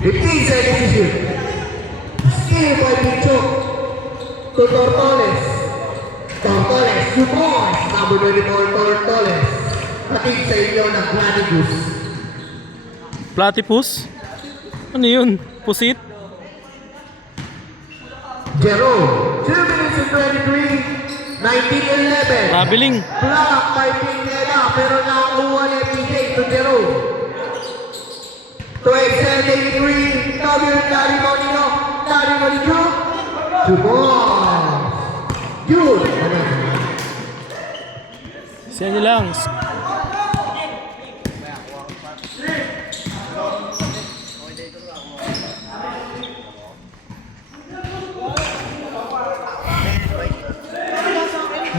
15 seconds to shoot. Steal by Pinchok to Tortoles. Tortoles, 2 points. Number 24, Tortoles. Hatid sa inyo ng Platypus. Platypus? Ano yun? Pusit? Jerome, 2 minutes and 23, 19-11. Traveling. Block by Pineda, pero nakakuha ni PJ to Jerome. 27-83, Dari Molino, 2 balls. Yun. Siya nyo lang.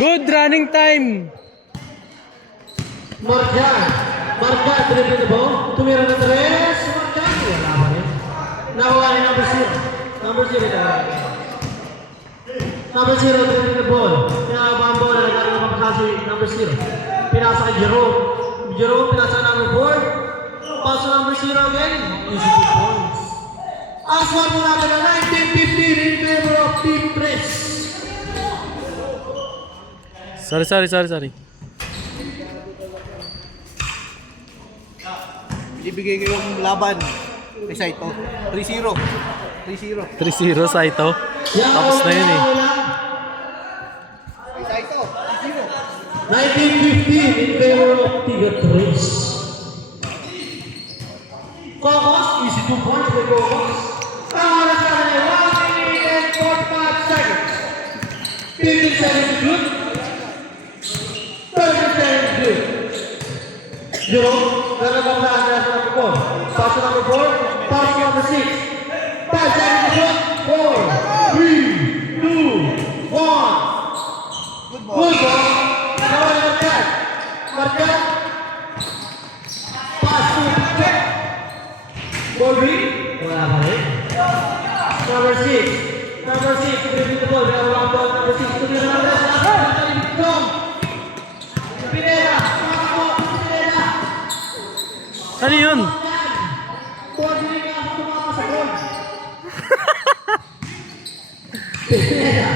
Good running time. Marjan, dribble the ball. Tumira ng 3. Marjan, wala pa rin. Nakuha ni number 0. Number 0 na. Number 0, dribble the ball. Pinakaba ang bola, nagkaroon ng mapakasi number 0. Pinasa kay Jerome. Jerome, pinasa number 4. Pass to number 0 again. Easy 2 points. Aswar mo natin na 19-15 in favor of Team Tres. Sorry. Ibigay ko yung laban kay Saito. 3-0. 3-0 Saito. Tapos na yun eh. Kay Saito, 3-0. 19-15 in favor of Tiga Tres. Kokos, easy 2 points by Kokos. Ang oras na rin, 1 minute and 45 seconds. 15 seconds good. 30 seconds good. Jerome, meron bang saan na sa number 4? Pass to number 4, pass to number 6. 5 seconds to shoot. 4, 3, 2, 1. Good ball. Good ball. Nawala ng Marjan. Marjan. Pass to Pinchok. Ball green. Wala pa rin. Number 6. Number 6. Dribble the ball. Meron lang ball. Number 6. Tumira ng rest. Pineda. Pineda. Ano yun? Ball green nga. Tumama sa ball. Pineda.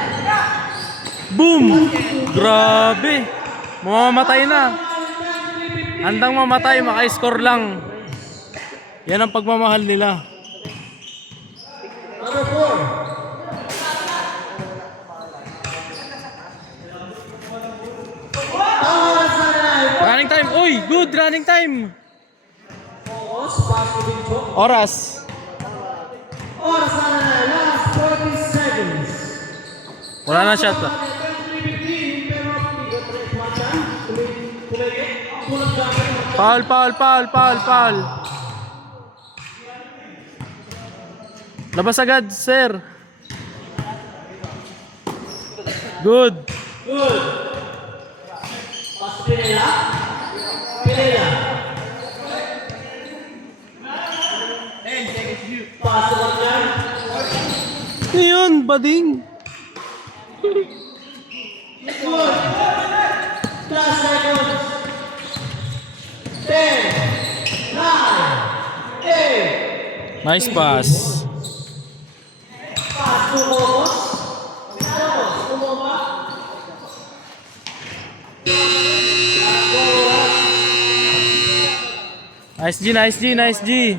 Boom! Grabe! Mamamatay na. Handang mamatay, maka-score lang. Yan ang pagmamahal nila. Number 4. Running time. Uy! Good running time. Pass to Pinchok. Oras. Oras na na. Last 40 seconds. Wala na shot. Foul. Labas agad, sir. Good. Pass Pineda. Pass to Marjan. Yun, bading. Good. Last seconds. 10, 9, 8. Nice pass. Pass to Kokos. Tumama. Nice G.